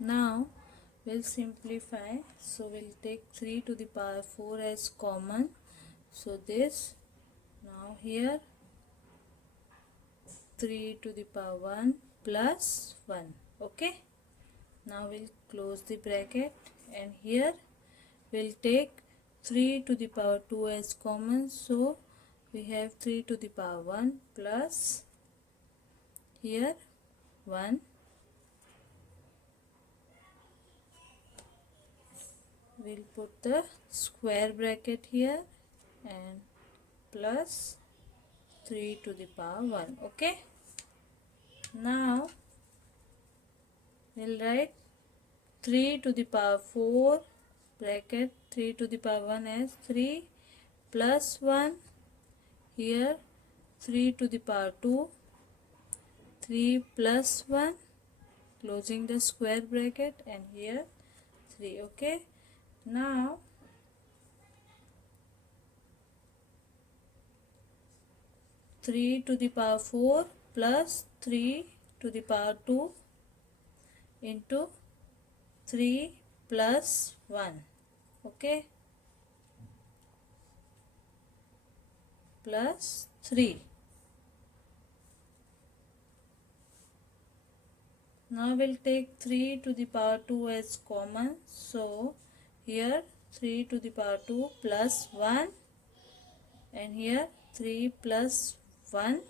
Now we'll simplify. So we'll take 3 to the power 4 as common. So this, now here 3 to the power 1 plus 1. Okay. Now we'll close the bracket, and here we'll take 3 to the power 2 as common. So we have 3 to the power 1 plus here 1. We'll put the square bracket here and plus 3 to the power 1. Okay. Now we'll write 3 to the power 4 bracket 3 to the power 1 as 3 plus 1. Here 3 to the power 2, 3 plus 1, closing the square bracket, and here 3. Okay. Now three to the power 4 plus 3 to the power 2 into 3 plus 1. Okay. Plus 3. Now we'll take 3 to the power 2 as common. So here 3 to the power 2 plus 1, and here 3 plus 1,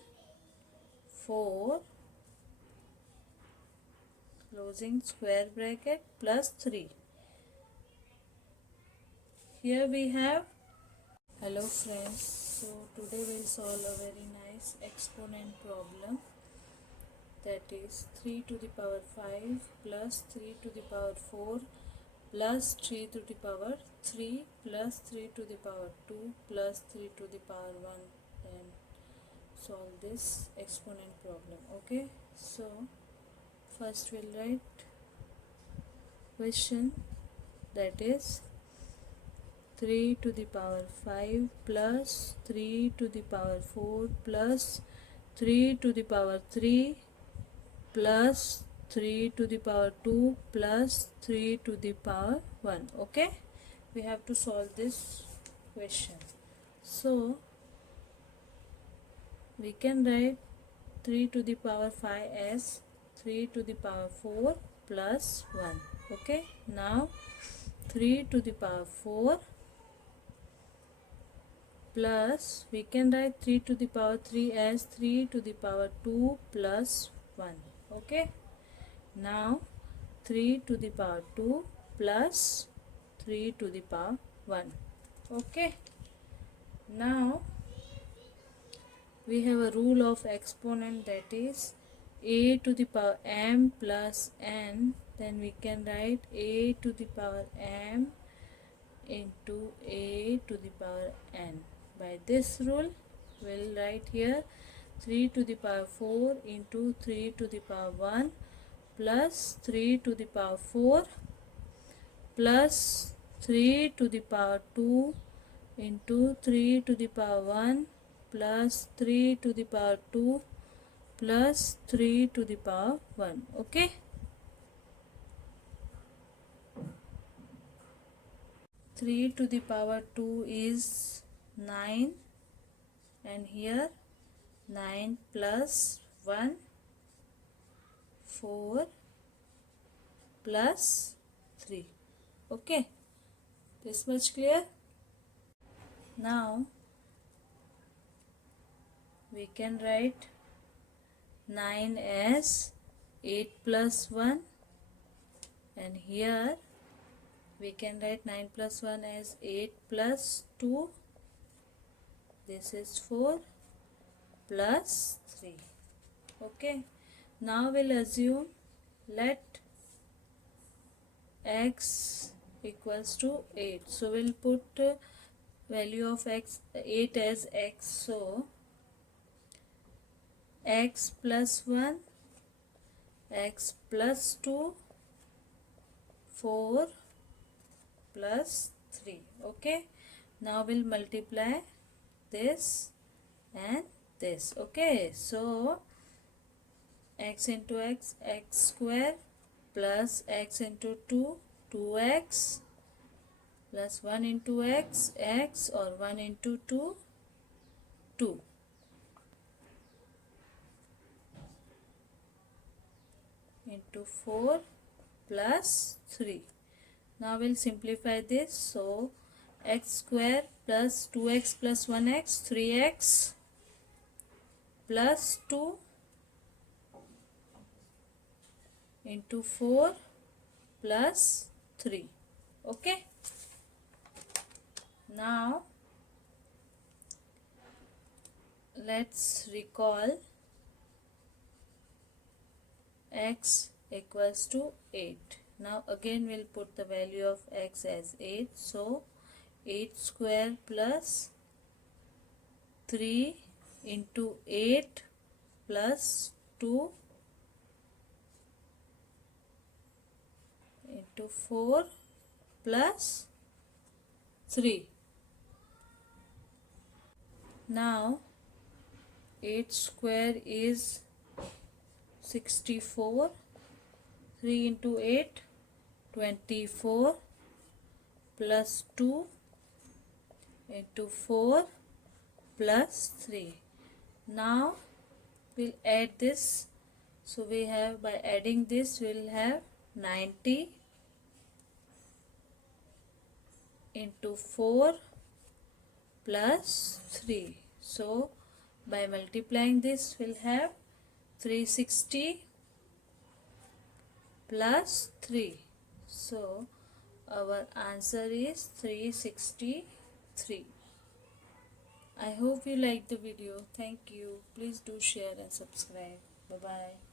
4, closing square bracket, plus 3. Here we have, hello friends, so today we'll solve a very nice exponent problem, that is 3 to the power 5 plus 3 to the power 4 plus 3 to the power 3 plus 3 to the power 2 plus 3 to the power 1, and solve this exponent problem. Okay, so first we'll write question, that is 3 to the power 5 plus 3 to the power 4 plus 3 to the power 3 plus 3 to the power 2 plus 3 to the power 1. Okay, we have to solve this question. So we can write 3 to the power 5 as 3 to the power 4 plus 1. Okay, now 3 to the power 4 plus, we can write 3 to the power 3 as 3 to the power 2 plus 1. Okay, now 3 to the power 2 plus 3 to the power 1. Okay, now we have a rule of exponent, that is a to the power m plus n. Then we can write a to the power m into a to the power n. By this rule, we'll write here 3 to the power 4 into 3 to the power 1 plus 3 to the power 4 plus 3 to the power 2 into 3 to the power 1 plus 3 to the power 2 plus 3 to the power 1. Okay, 3 to the power 2 is 9, and here 9 plus 1, 4 plus 3. Okay, this much clear? Now we can write 9 as 8 plus 1, and here we can write 9 plus 1 as 8 plus 2. This is 4 plus 3. Okay, now we'll assume, let x equals to 8. So we'll put value of x, 8 as x. So x plus 1, x plus 2, 4 plus 3. Okay, now we'll multiply this and this. Okay, so x into x, x square plus x into 2, 2x, plus 1 into x, x, or 1 into 2, 2. Into 4 plus 3. Now we'll simplify this. So x square plus 2x plus 1x, 3x plus 2 into 4 plus 3. Okay. Now let's recall x equals to 8. Now again we'll put the value of x as 8. So 8 square plus 3 into 8 plus 2 into 4 plus 3. Now 8 square is 64. 3 into 8, 24 plus 2 into 4 plus 3. Now we'll add this. So we have, by adding this, we'll have 90 into 4 plus 3. So by multiplying this, we'll have 360 plus 3. So our answer is 363. I hope you like the video. Thank you. Please do share and subscribe. Bye bye.